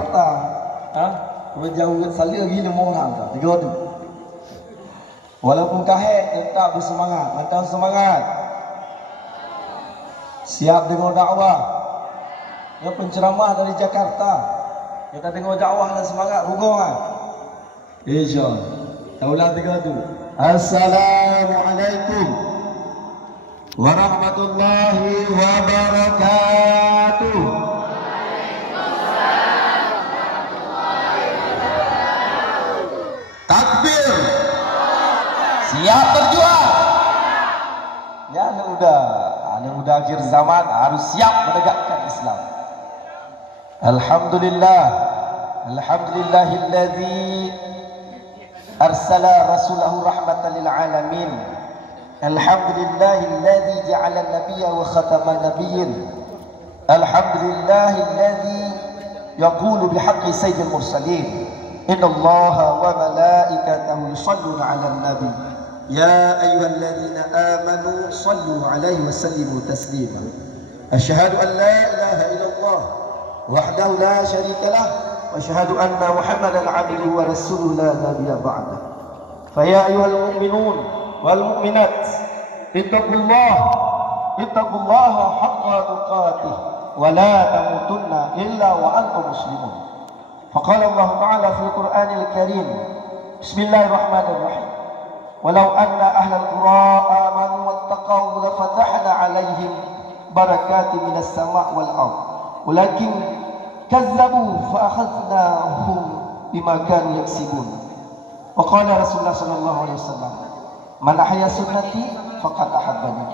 Jakarta, jauh salir gila orang tak, tiga tu. Walaupun kahit, tetap bersemangat, mantap semangat. Siap dengar dakwah. Ya penceramah dari Jakarta. Kita dengar dakwah dan semangat, rugong kan? InsyaAllah. Kita ulang tiga tu. Assalamualaikum warahmatullahi wabarakatuh. Takbir. Siap berjuang. Ya anak muda akhir zaman harus siap menegakkan Islam. Alhamdulillahilladzi arsala rasulahu rahmatan lil alamin. Alhamdulillahilladzi ja'ala an-nabiyya wa khataman nabiyyin. Alhamdulillahilladzi yaqulu bihaqqi sayyidil mursalin. Inna Allaha wa malaikatahu yusalluna 'alan nabi. Ya ayyuhalladzina amanu sallu 'alaihi wa sallimu taslima. Asyhadu an la ilaha illallah wahdahu la syarika lah wa asyhadu anna Muhammadan 'abduhu wa rasuluhu la nabiyya ba'da. Fa ya ayyuhal mu'minun wal mu'minat ittaqullaha haqqa tuqatih wa la tamutunna illa wa antum muslimun. فقال الله تعالى في القرآن الكريم بسم الله الرحمن الرحيم ولو أن أهل القرى آمنوا واتقوا لفتحنا عليهم بركات من السماء والأرض ولكن كذبوا فأخذناهم بما كانوا يكسبون. وقال رسول الله صلى الله عليه وسلم من أحيا سنتي فقد أحبني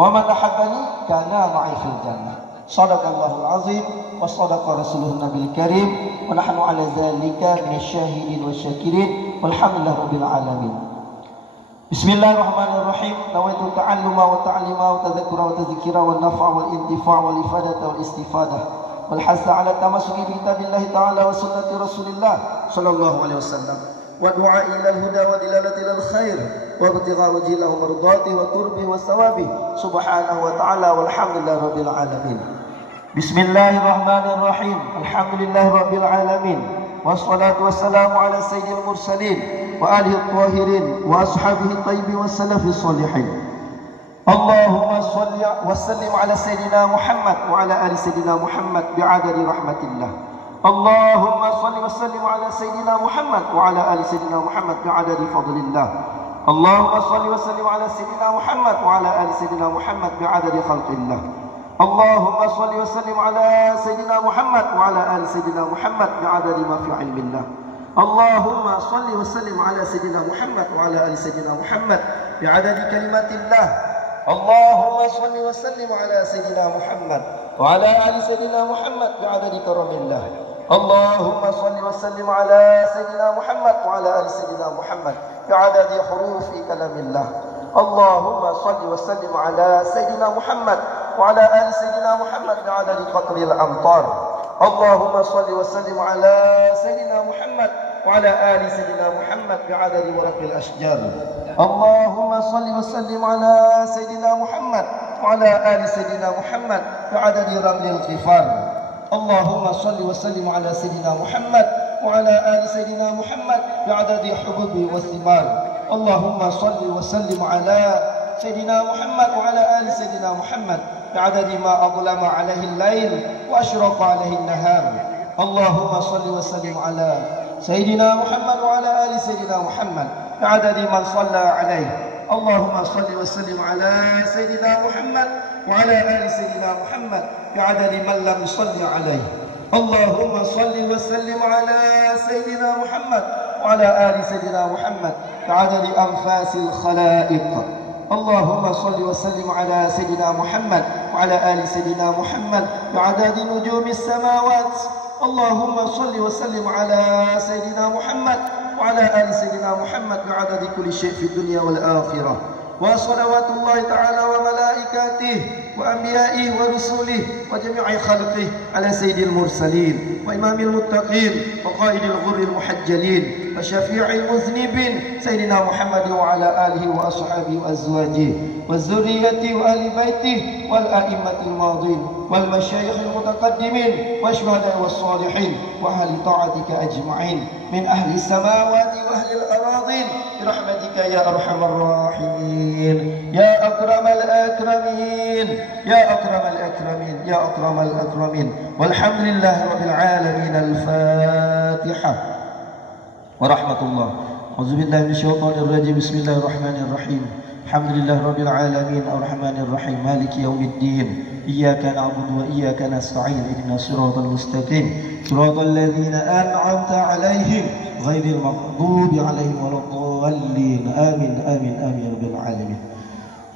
ومن أحبني كان معي في الجنة. صدق الله العظيم وصدق رسوله النبي الكريم ونحن على ذلك من الشاهدين والشاكرين والحمد لله رب العالمين. بسم الله الرحمن الرحيم. نويت التعلم والتعليم والتذكر والتذكير والنفع والانتفاع والإفادة والاستفادة والحث على التمسك بكتاب الله تعالى وسنة رسول الله صلى الله عليه وسلم والدعاء إلى الهدى والدلالة إلى الخير وابتغاء وجه الله ومرضاته وقربه وثوابه سبحانه وتعالى والحمد لله رب العالمين. بسم الله الرحمن الرحيم. الحمد لله رب العالمين والصلاة والسلام على سيد المرسلين وآله الطاهرين وأصحابه الطيبين والسلف الصالحين. اللهم صل وسلم على سيدنا محمد وعلى آل سيدنا محمد بعدد رحمة الله. اللهم صل وسلم على سيدنا محمد وعلى آل سيدنا محمد بعدد فضل الله. اللهم صل وسلم على سيدنا محمد وعلى آل سيدنا محمد بعدد خلق الله. اللهم صل وسلم على سيدنا محمد وعلى آل سيدنا محمد بعدد ما في علم الله. اللهم صل وسلم على سيدنا محمد وعلى آل سيدنا محمد بعدد كلمات الله. اللهم صل وسلم على سيدنا محمد وعلى آل سيدنا محمد بعدد كرم الله. اللهم صل وسلم على سيدنا محمد وعلى آل سيدنا محمد بعدد حروف كلام الله. اللهم صل وسلم على سيدنا محمد وعلى آل سيدنا محمد بعدد قطر الأمطار. اللهم صل وسلم على سيدنا محمد وعلى آل سيدنا محمد بعدد ورق الأشجار. اللهم صل وسلم على سيدنا محمد وعلى آل سيدنا محمد بعدد رمل الغفار. اللهم صل وسلم على سيدنا محمد وعلى آل سيدنا محمد بعدد حبوب والثمار. اللهم صل وسلم على سيدنا محمد وعلى آل سيدنا محمد بعدد ما أظلم عليه الليل وأشرق عليه النهار. اللهم صل وسلم على سيدنا محمد وعلى آل سيدنا محمد بعدد من صلى عليه. اللهم صل وسلم على سيدنا محمد وعلى آل سيدنا محمد بعدد من لم يصلي عليه. اللهم صل وسلم على سيدنا محمد وعلى آل سيدنا محمد بعدد أنفاس الخلائق. اللهم صل وسلم على سيدنا محمد وعلى آل سيدنا محمد بعدد نجوم السماوات. اللهم صل وسلم على سيدنا محمد وعلى آل سيدنا محمد بعدد كل شيء في الدنيا والآخرة. وصلوات الله تعالى وملائكته وأنبيائه ورسله وجميع خلقه على سيد المرسلين وإمام المتقين وقائد الغر المحجلين وشفيع المذنبين سيدنا محمد وعلى آله وأصحابه وأزواجه والذرية وآل بيته والأئمة الماضين والمشايخ المتقدمين والشهداء والصالحين وأهل طاعتك أجمعين من أهل السماوات وأهل الأراضين برحمتك يا أرحم الراحمين يا أكرم الأكرمين يا أكرم الأكرمين يا أكرم الأكرمين والحمد لله رب العالمين. الفاتحة ورحمة الله. أعوذ بالله من الشيطان الرجيم. بسم الله الرحمن الرحيم. الحمد لله رب العالمين الرحمن الرحيم مالك يوم الدين إياك نعبد وإياك نستعين اهدنا الصراط المستقيم صراط الذين أنعمت عليهم غير المغضوب عليهم ولا الضالين آمين آمين آمين يا رب العالمين.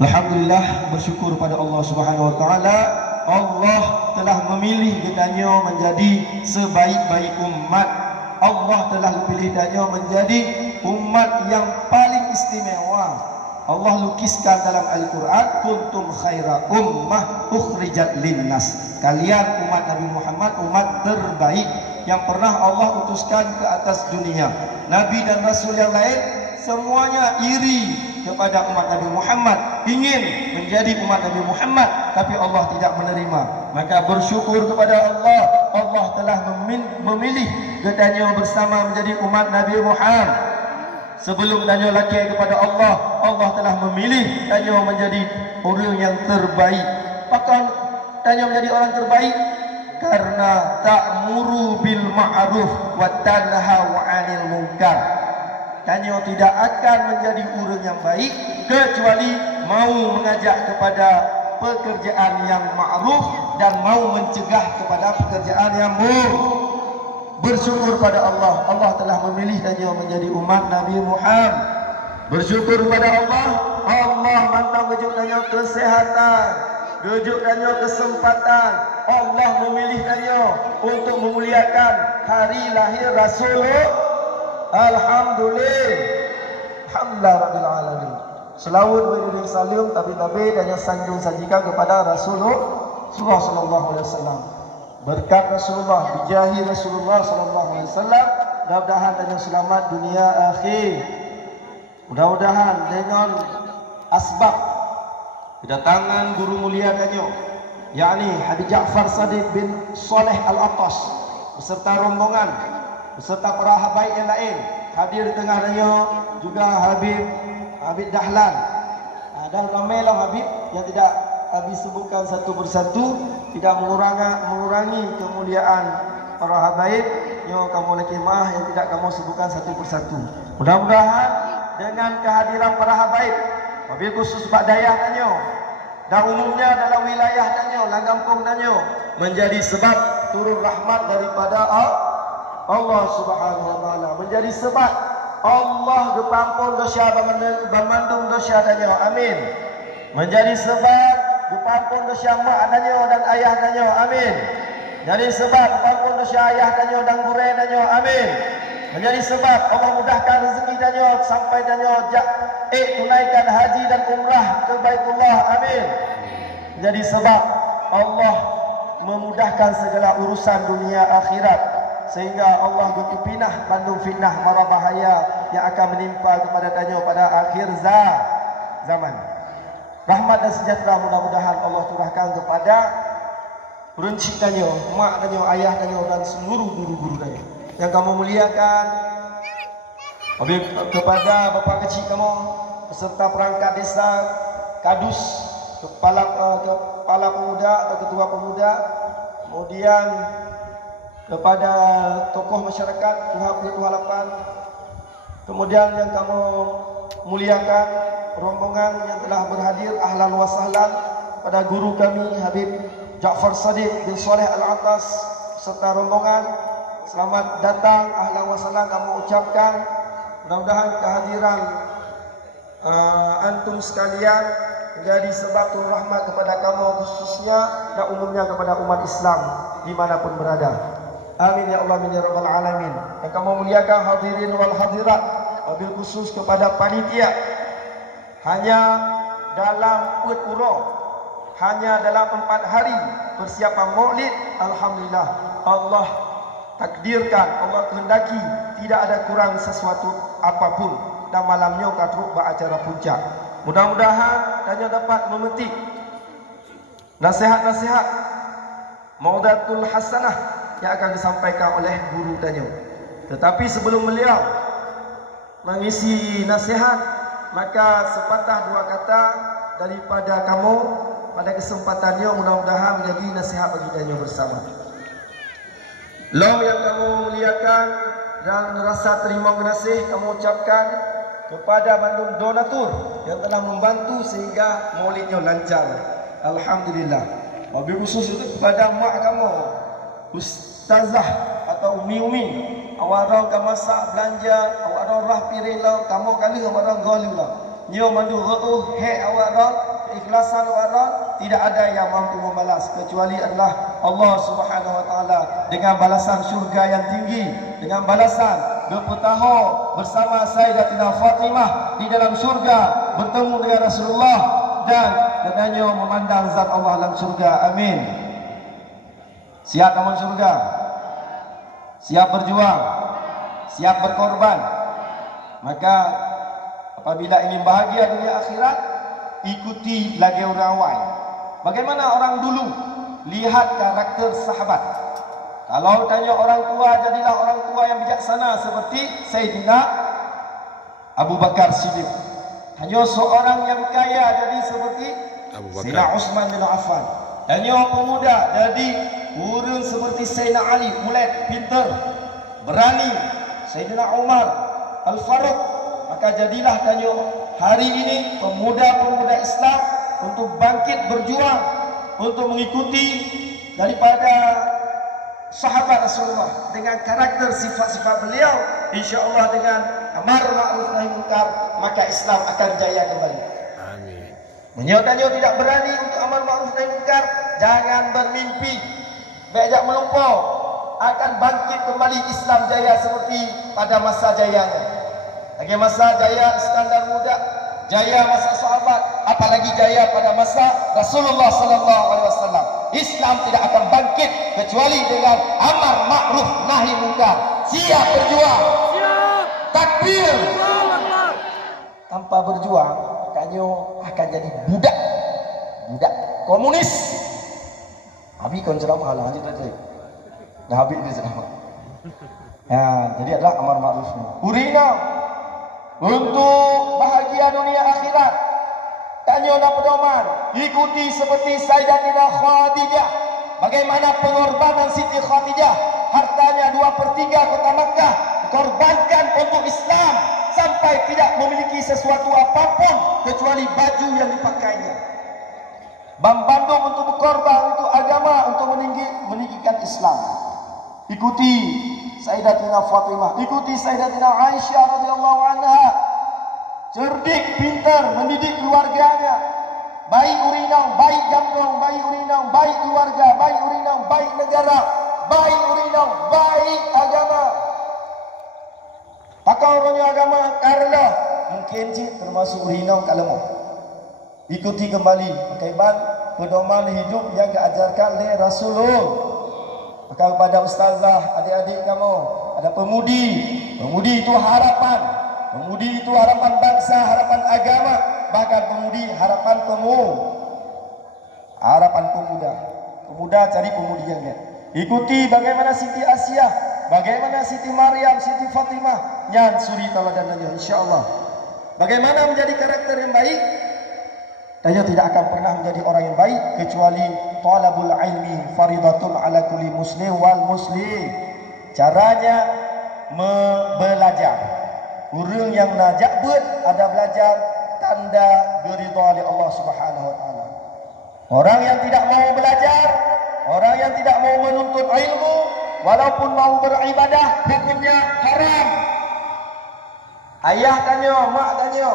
Alhamdulillah, bersyukur pada Allah Subhanahu wa taala. Allah telah memilih kitanya menjadi sebaik-baik umat. Allah telah pilih kitanya menjadi umat yang paling istimewa. Allah lukiskan dalam Al-Quran, kuntum khaira ummah ukhrijat linnas. Kalian umat Nabi Muhammad, umat terbaik yang pernah Allah utuskan ke atas dunia. Nabi dan Rasul yang lain semuanya iri kepada umat Nabi Muhammad, ingin menjadi umat Nabi Muhammad, tapi Allah tidak menerima. Maka bersyukur kepada Allah, Allah telah memilih keduanya bersama menjadi umat Nabi Muhammad. Sebelum tanya lagi kepada Allah, Allah telah memilih tanya menjadi orang yang terbaik. Bahkan tanya menjadi orang terbaik karena ta'muru bil ma'ruf wa tanha 'anil munkar. Tanya tidak akan menjadi orang yang baik kecuali mau mengajak kepada pekerjaan yang ma'ruf dan mau mencegah kepada pekerjaan yang munkar. Bersyukur pada Allah, Allah telah memilih tanya menjadi umat Nabi Muhammad. Bersyukur pada Allah, Allah mantap gejuk tanya kesehatan, gejuk tanya kesempatan. Allah memilih tanya untuk memuliakan hari lahir Rasulullah. Alhamdulillah, alhamdulillah rabbil alamin. Selawat beriring salam tabi-tabi dan sanjung sajikan kepada Rasulullah sallallahu alaihi wasallam. Berkat Rasulullah, bijahi Rasulullah sallallahu alaihi wasallam, mudah-mudahan dan selamat dunia akhir. Mudah-mudahan dengan asbab kedatangan guru mulia danyo, yakni Habib Ja'far Sadiq bin Saleh Al-Attas beserta rombongan, beserta para habaib yang lain hadir di tengah danyo, juga Habib Dahlan. Dan ramailah Habib yang tidak habis sebutkan satu persatu, tidak mengurangi kemuliaan para habaib yang kamu lagi maaf yang tidak kamu sebutkan satu persatu. Mudah-mudahan dengan kehadiran para habaib, wabil khusus Pak Dayah danyo dan umumnya dalam wilayah danyo, Langkampung danyo, menjadi sebab turun rahmat daripada Allah Subhanahu wa taala, menjadi sebab Allah gepampun dosa bermandung dosa danyo. Amin. Menjadi sebab bupampun dosa mak danyo dan ayah danyo. Amin. Jadi sebab bupampun dosa ayah danyo dan gure danyo. Amin. Menjadi sebab Allah mudahkan rezeki danyo sampai danyo tunaikan haji dan umrah ke Baitullah. Amin. Menjadi sebab Allah memudahkan segala urusan dunia akhirat, sehingga Allah berpinah bandung fitnah mara bahaya yang akan menimpa kepada danyo pada akhir zaman. Rahmat dan sejahtera mudah-mudahan Allah curahkan kepada perencik danyo, mak danyo, ayah danyo dan seluruh guru-guru danyo yang kamu muliakan. Kepada bapa kecil kamu beserta perangkat desa, kadus, kepala pemuda atau ketua pemuda, kemudian kepada tokoh masyarakat, ketua lapan, kemudian yang kamu muliakan rombongan yang telah berhadir, ahlan wa sahlan pada guru kami Habib Ja'far Sadiq bin Saleh Al-Attas serta rombongan, selamat datang, ahlan wa sahlan kamu ucapkan. Mudah-mudahan kehadiran antum sekalian menjadi sebab turun rahmat kepada kamu khususnya dan umumnya kepada umat Islam dimanapun berada. Amin ya Allah, amin ya rabbal alamin. Yang kamu muliakan hadirin wal hadirat, wabil khusus kepada panitia, hanya dalam pura hanya dalam 4 hari persiapan maulid, alhamdulillah Allah takdirkan, Allah kehendaki tidak ada kurang sesuatu apapun, dan malamnya katruk beracara puncak. Mudah-mudahan Danyo dapat memetik nasihat-nasihat maudatul hasanah yang akan disampaikan oleh guru Danyo. Tetapi sebelum beliau mengisi nasihat, maka sepatah dua kata daripada kamu pada kesempatannya, mudah-mudahan menjadi nasihat bagi Danyo bersama. Law yang kamu muliakan dan rasa terima kasih kamu ucapkan kepada bandung donatur yang telah membantu sehingga maulidnya lancar. Alhamdulillah. Wabil khusus itu kepada mak kamu, ustazah atau umi-umi, awak orang ke masak belanja, awak orang rah piring lah, kamu kali awak orang galu lah. Nyo mandu he awak orang, keikhlasan awak orang tidak ada yang mampu membalas kecuali adalah Allah Subhanahu wa taala dengan balasan syurga yang tinggi, dengan balasan berpetaho bersama Sayyidatina Fatimah di dalam syurga bertemu dengan Rasulullah dan dengannya memandang zat Allah dalam syurga. Amin. Siap dalam syurga, siap berjuang, siap berkorban. Maka apabila ingin bahagia dunia akhirat, ikuti lagi orang awal. Bagaimana orang dulu, lihat karakter sahabat. Kalau tanya orang tua, jadilah orang tua yang bijaksana seperti Sayyidina Abu Bakar Siddiq. Tanya seorang yang kaya, jadi seperti Sayyidina Utsman bin Affan. Tanya pemuda, jadi urun seperti Sayyidina Ali, mulet, pintar, berani, Sayyidina Umar Al-Faruq. Maka jadilah tanya hari ini pemuda-pemuda Islam untuk bangkit berjuang, untuk mengikuti daripada sahabat Rasulullah dengan karakter sifat-sifat beliau. InsyaAllah dengan amar ma'ruf nahi munkar, maka Islam akan jaya kembali. Amin. Menyatakan tidak berani untuk amar ma'ruf nahi munkar, jangan bermimpi, bejak melupa akan bangkit kembali Islam jaya seperti pada masa jayanya. Lagi masa jaya Iskandar Muda, jaya masa sahabat, apalagi jaya pada masa Rasulullah sallallahu alaihi wasallam. Islam tidak akan bangkit kecuali dengan amar ma'ruf nahi munkar. Siap berjuang. Siap. Takbir. Tanpa berjuang, kanyo akan jadi budak. Budak komunis. Habis kon ceramah lah lanjut tadi. Dah habis dia ceramah. Ya, jadi adalah amar ma'ruf. Urina untuk bahagia dunia akhirat, tanya nak pedoman, ikuti seperti Sayyidatina Khadijah. Bagaimana pengorbanan Siti Khadijah, hartanya 2/3 kota Makkah dikorbankan untuk Islam sampai tidak memiliki sesuatu apapun kecuali baju yang dipakainya. Bandung untuk berkorban untuk agama, untuk meninggikan Islam. Ikuti Sayyidatina Fatimah, ikuti Sayyidatina Aisyah radhiyallahu anha. Cerdik, pintar, mendidik keluarganya. Baik urinang, baik gambong, baik urinang, baik keluarga, baik urinang, baik negara, baik urinang, baik agama. Pakai orangnya agama karena mungkin sih termasuk urinang kalau ikuti kembali pakai ban pedoman hidup yang diajarkan oleh Rasulullah. Maka kepada ustazah, adik-adik kamu, ada pemudi. Pemudi itu harapan. Pemudi itu harapan bangsa, harapan agama. Bahkan pemudi harapan harapan pemuda. Pemuda cari pemudi yang lain. Ikuti bagaimana Siti Asia, bagaimana Siti Maryam, Siti Fatimah, yang suri teladannya insyaAllah. Bagaimana menjadi karakter yang baik? Dia tidak akan pernah menjadi orang yang baik kecuali talabul ilmi faridatun ala kulli muslim wal muslim. Caranya belajar. Orang yang najak buat ada belajar tanda beridha oleh Allah Subhanahu wa taala. Orang yang tidak mau belajar, orang yang tidak mau menuntut ilmu walaupun mau beribadah hukumnya haram. Ayah tanya, mak tanya,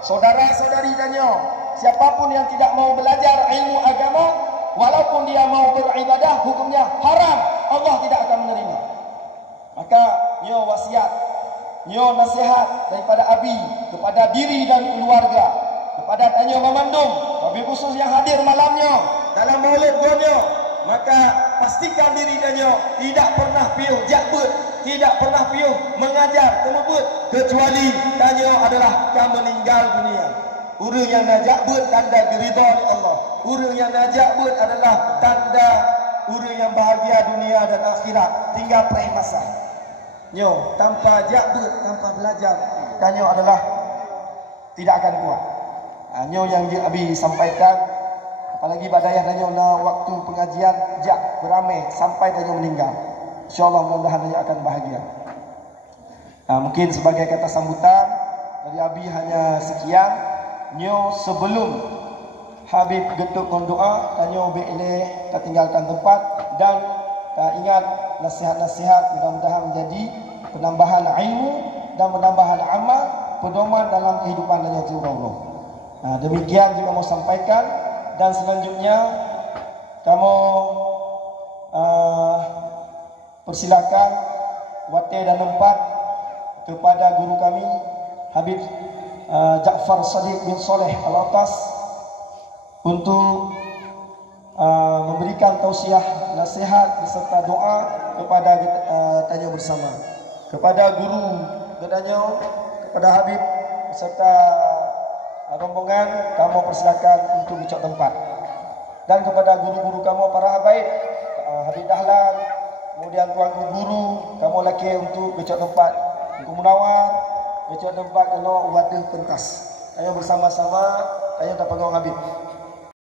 saudara-saudari tanya, siapapun yang tidak mau belajar ilmu agama, walaupun dia mau beribadah, hukumnya haram. Allah tidak akan menerima. Maka nyo wasiat, nyo nasihat daripada abi kepada diri dan keluarga, kepada tanyo memandung, wabil khusus yang hadir malamnya dalam maulid gonyo, maka pastikan diri danyo tidak pernah piuh jakbut, tidak pernah piuh mengajar temebut, kecuali danyo adalah yang meninggal dunia. Urang yang najakbut tanda ridha oleh Allah. Urang yang najakbut adalah tanda urang yang bahagia dunia dan akhirat. Tinggal perih masa. Nyo tanpa jakbut, tanpa belajar, danyo adalah tidak akan kuat. Nyo yang Abi sampaikan, apalagi badayah danyo na waktu pengajian jak beramai sampai danyo meninggal. Insyaallah mudah-mudahan danyo akan bahagia. Mungkin sebagai kata sambutan dari Abi hanya sekian. Nyo sebelum Habib getuk doa, danyo beileh tinggalkan tempat dan ingat nasihat-nasihat mudah-mudahan menjadi penambahan ilmu dan penambahan amal, pedoman dalam kehidupan dan Allah. Demikian juga mau sampaikan, dan selanjutnya kamu persilakan wate dan tempat kepada guru kami Habib Ja'far Sadiq bin Soleh Al-Atas untuk memberikan tausiah, nasihat beserta doa kepada tanya bersama, kepada guru gedanyo, kepada Habib beserta rombongan. Kamu persilakan untuk dicok tempat, dan kepada guru-guru kamu para habaib, Habib Dahlan, kemudian tuan guru kamu lagi untuk dicok tempat, Guru Munawar dicok tempat kena wadah pentas. Ayo bersama-sama, ayo dapat Habib.